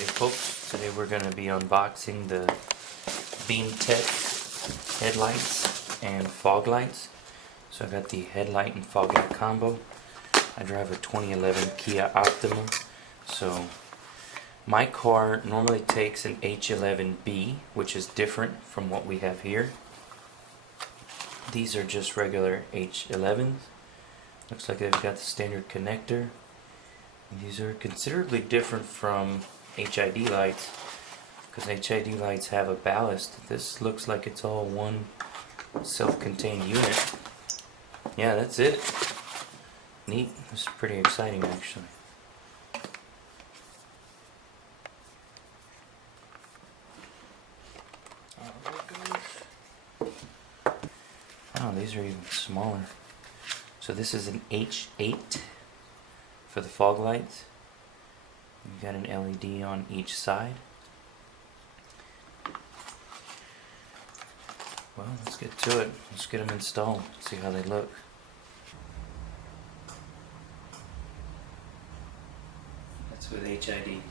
Okay folks, today we're going to be unboxing the BeamTech headlights and fog lights. So I got the headlight and fog light combo. I drive a 2011 Kia Optima. So my car normally takes an H11B, which is different from what we have here. These are just regular H11s. Looks like they've got the standard connector. These are considerably different from HID lights, because HID lights have a ballast. This looks like it's all one self-contained unit. Yeah, that's it. Neat. This is pretty exciting actually. Oh, these are even smaller. So this is an H8 for the fog lights. You've got an LED on each side. Well, let's get to it. Let's get them installed. See how they look. That's with HIDs.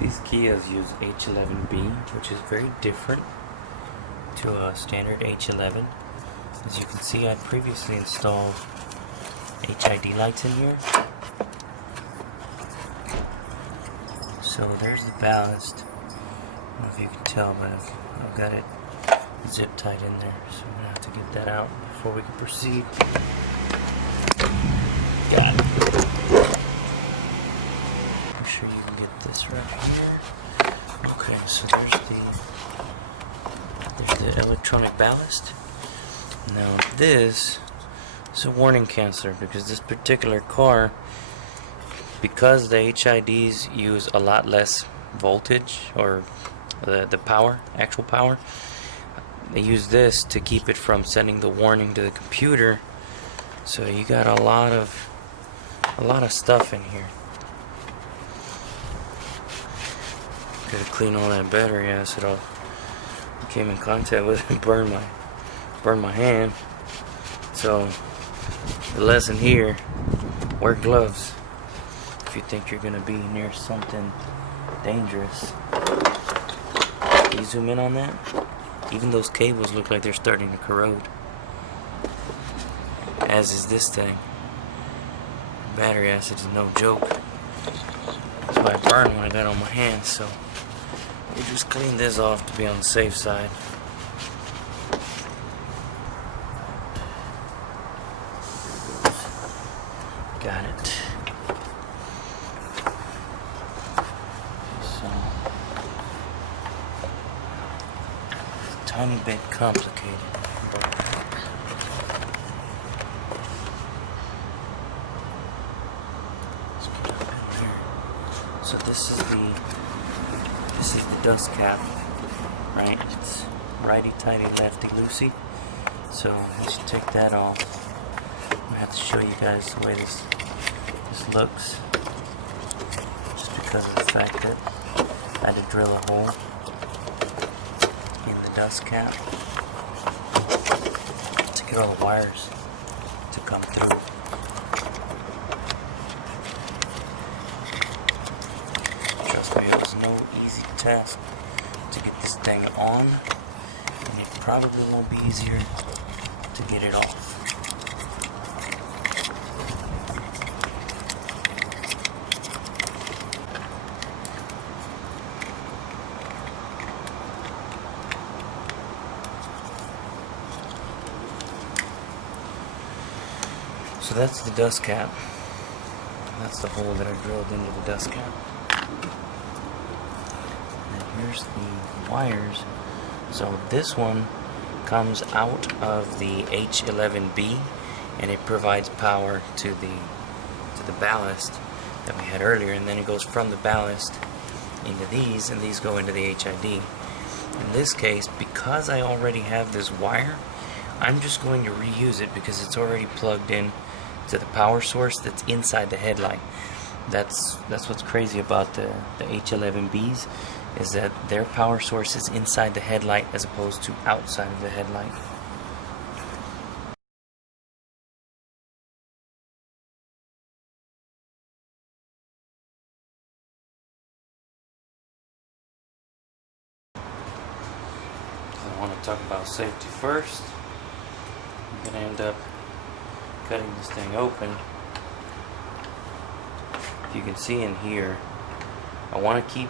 These Kias use H11B, which is very different to a standard H11. As you can see, I previously installed HID lights in here. So there's the ballast. I don't know if you can tell, but I've got it zip tied in there. So I'm going to have to get that out before we can proceed. Got it. Make sure you can get this right here. Okay, so there's the electronic ballast. Now this is a warning canceller, because this particular car, because the HIDs use a lot less voltage, or the power, actual power, they use this to keep it from sending the warning to the computer. So you got a lot of stuff in here. Gotta clean all that battery acid off. I came in contact with it and burned my hand. So the lesson here: wear gloves if you think you're gonna be near something dangerous. Can you zoom in on that? Even those cables look like they're starting to corrode, as is this thing. Battery acid is no joke. That's why I burned when I got on my hands. So we just cleaned this off to be on the safe side. Got it. So it's a tiny bit complicated. Let's put it in there. So this is the dust cap, right? It's righty-tighty, lefty-loosey. So as you take that off, I'm gonna have to show you guys the way this looks, just because of the fact that I had to drill a hole in the dust cap to get all the wires to come through. Trust me, it was no easy task to get this thing on, and it probably won't be easier to get it off. So that's the dust cap. That's the hole that I drilled into the dust cap. And here's the wires. So this one comes out of the H11B, and it provides power to the ballast that we had earlier, and then it goes from the ballast into these, and these go into the HID. In this case, because I already have this wire, I'm just going to reuse it because it's already plugged in to the power source that's inside the headlight. That's what's crazy about the H11Bs, is that their power source is inside the headlight as opposed to outside of the headlight. want to talk about safety first. I'm going to end up cutting this thing open. If you can see in here, I want to keep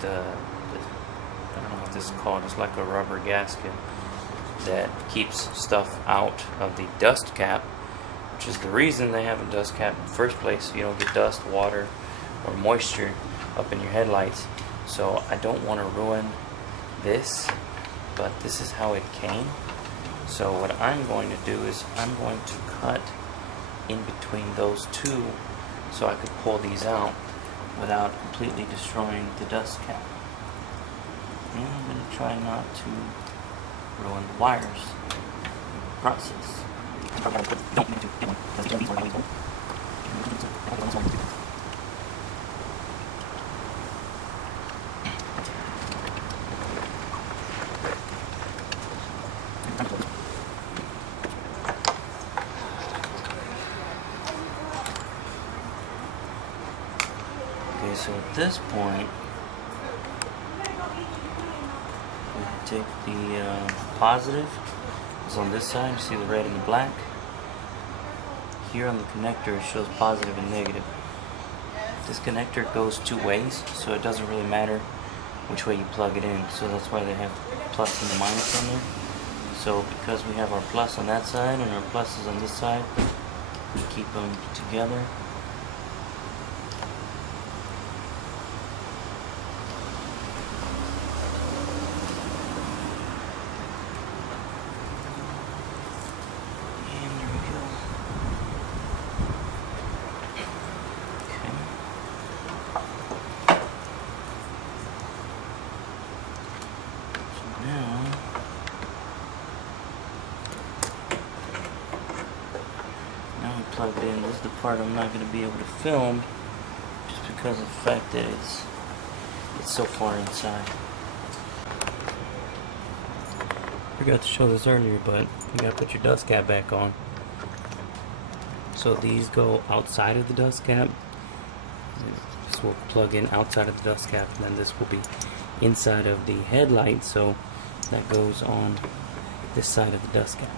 the I don't know what this is called, it's like a rubber gasket that keeps stuff out of the dust cap, which is the reason they have a dust cap in the first place, so you don't get dust, water, or moisture up in your headlights. So I don't want to ruin this, but this is how it came. So what I'm going to do is I'm going to cut in between those two so I could pull these out without completely destroying the dust cap. And I'm going to try not to ruin the wires in the process. Okay, so at this point, we take the positive, it's on this side, you see the red and the black. Here on the connector it shows positive and negative. This connector goes two ways, so it doesn't really matter which way you plug it in, so that's why they have plus and the minus on there. So because we have our plus on that side and our pluses on this side, we keep them together. Plugged in. This is the part I'm not going to be able to film just because of the fact that it's so far inside. Forgot to show this earlier, but you got to put your dust cap back on. So these go outside of the dust cap. This will plug in outside of the dust cap, and then this will be inside of the headlight, so that goes on this side of the dust cap.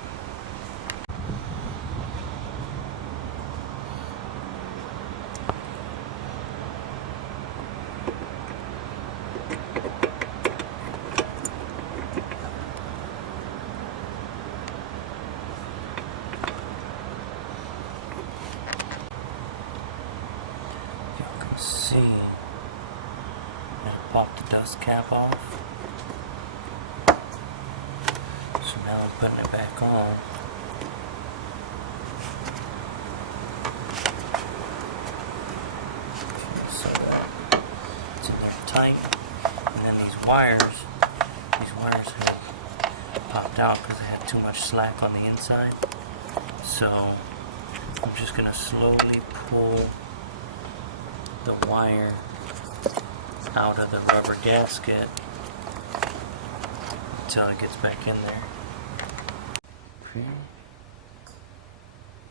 See, I popped the dust cap off, so now I'm putting it back on. So that it's in there tight, and then these wires have popped out because they had too much slack on the inside. So I'm just going to slowly pull the wire out of the rubber gasket until it gets back in there. Okay.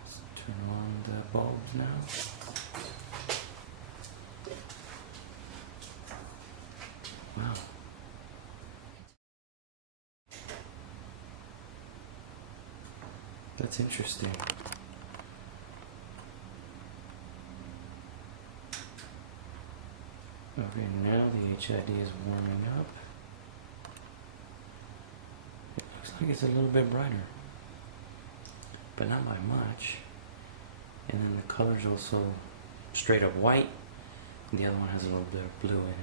Let's turn on the bulbs now. Wow. That's interesting. Okay, now the HID is warming up. It looks like it's a little bit brighter, but not by much. And then the color's also straight up white, and the other one has a little bit of blue in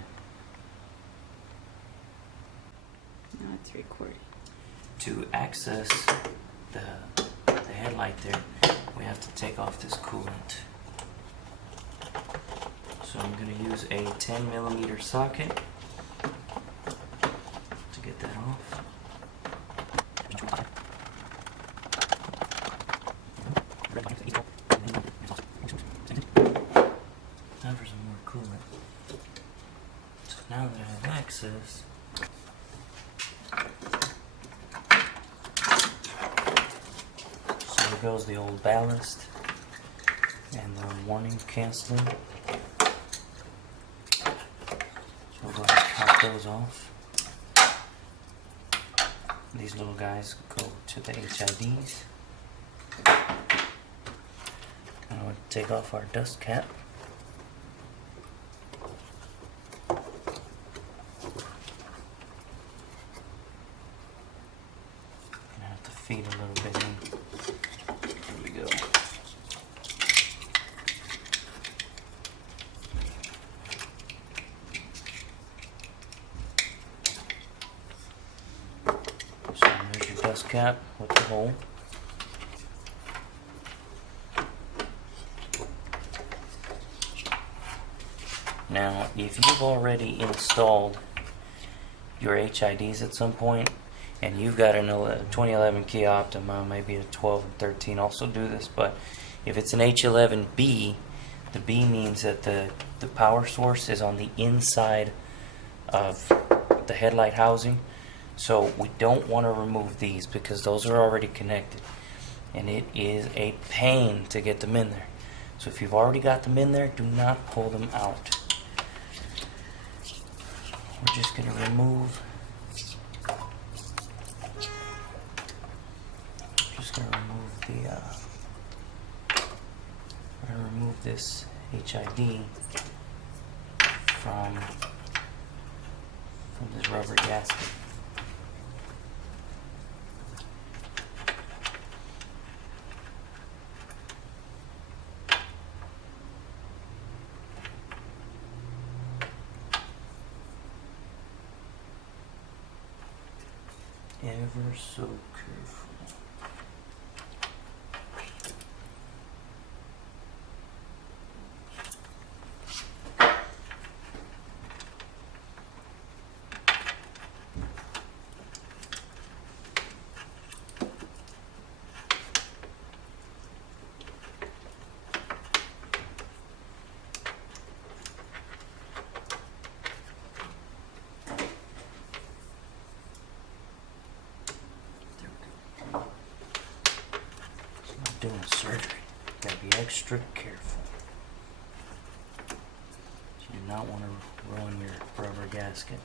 it. Now it's recording. To access the headlight there, we have to take off this coolant. So I'm going to use a 10mm socket to get that off. Time for some more coolant. So now that I have access, so there goes the old ballast and the warning canceling. We'll go ahead and pop those off. these little guys go to the HIDs. I'm going to take off our dust cap. I have to feed a little bit in. Here we go. So there's your dust cap with the hole. Now, if you've already installed your HIDs at some point, and you've got a 2011 Kia Optima, maybe a 12 and 13 also do this, but if it's an H11B, the B means that the power source is on the inside of the headlight housing. So we don't want to remove these because those are already connected, and it is a pain to get them in there. So if you've already got them in there, do not pull them out. We're just going to remove. We're going to remove this HID from this rubber gasket. Ever so careful. Doing surgery, gotta be extra careful. You do not want to ruin your rubber gasket,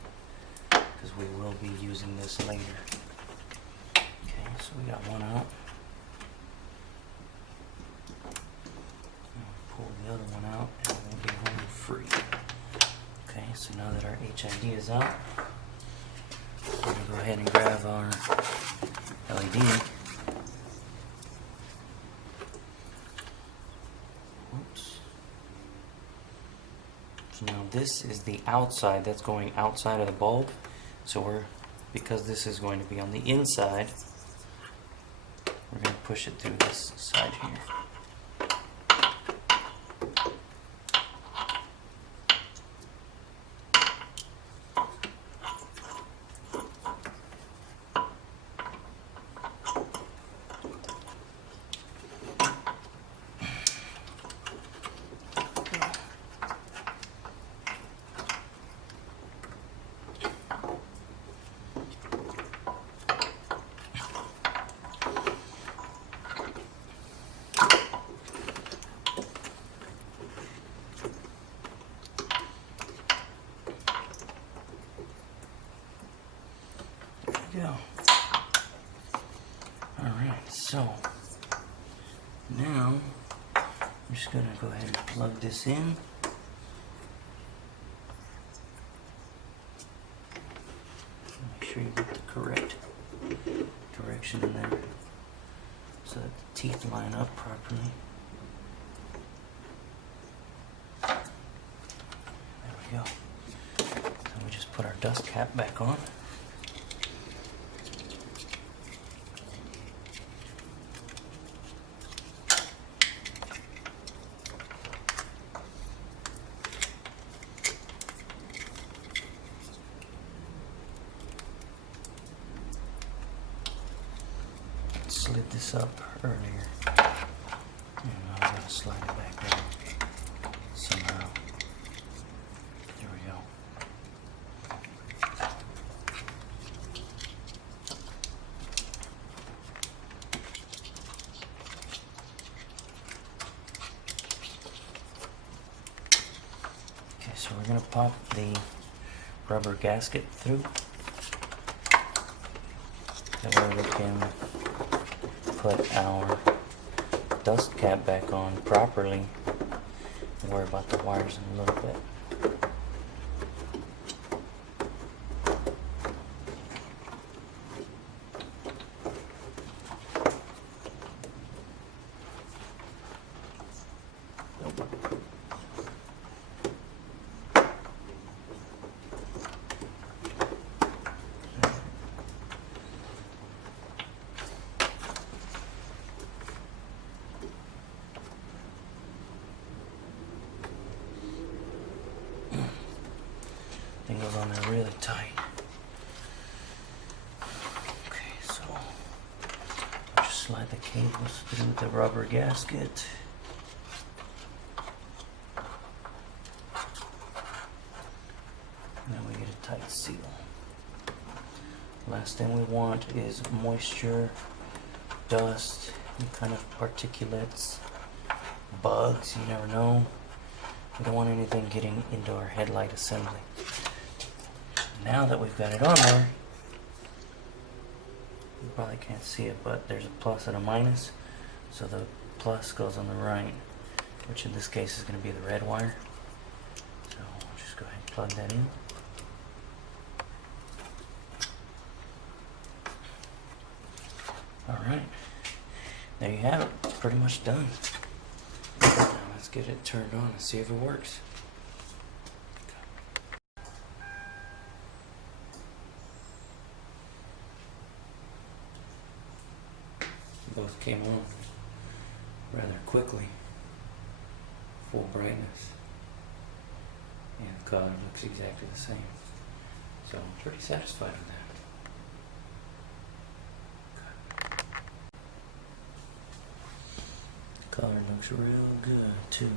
because we will be using this later. Okay, so we got one out. Pull the other one out, and we'll be home free. Okay, so now that our HID is out, we're gonna go ahead and grab our LED. So now this is the outside that's going outside of the bulb. So because this is going to be on the inside, we're going to push it through this side here. Go. Alright, so now I'm just going to go ahead and plug this in. Make sure you get the correct direction in there so that the teeth line up properly. There we go. So we just put our dust cap back on. Slid this up earlier, and I'm going to slide it back down somehow. There we go. Okay, so we're going to pop the rubber gasket through. That way we can put our dust cap back on properly and worry about the wires in a little bit. Thing goes on there really tight. Okay, so I'll just slide the cables through the rubber gasket. And then we get a tight seal. Last thing we want is moisture, dust, any kind of particulates, bugs, you never know. We don't want anything getting into our headlight assembly. Now that we've got it on there, you probably can't see it, but there's a plus and a minus. So the plus goes on the right, which in this case is going to be the red wire. So we'll just go ahead and plug that in. Alright, there you have it. It's pretty much done. Now let's get it turned on and see if it works. Both came on rather quickly, full brightness, and the color looks exactly the same. So I'm pretty satisfied with that. Color looks real good too.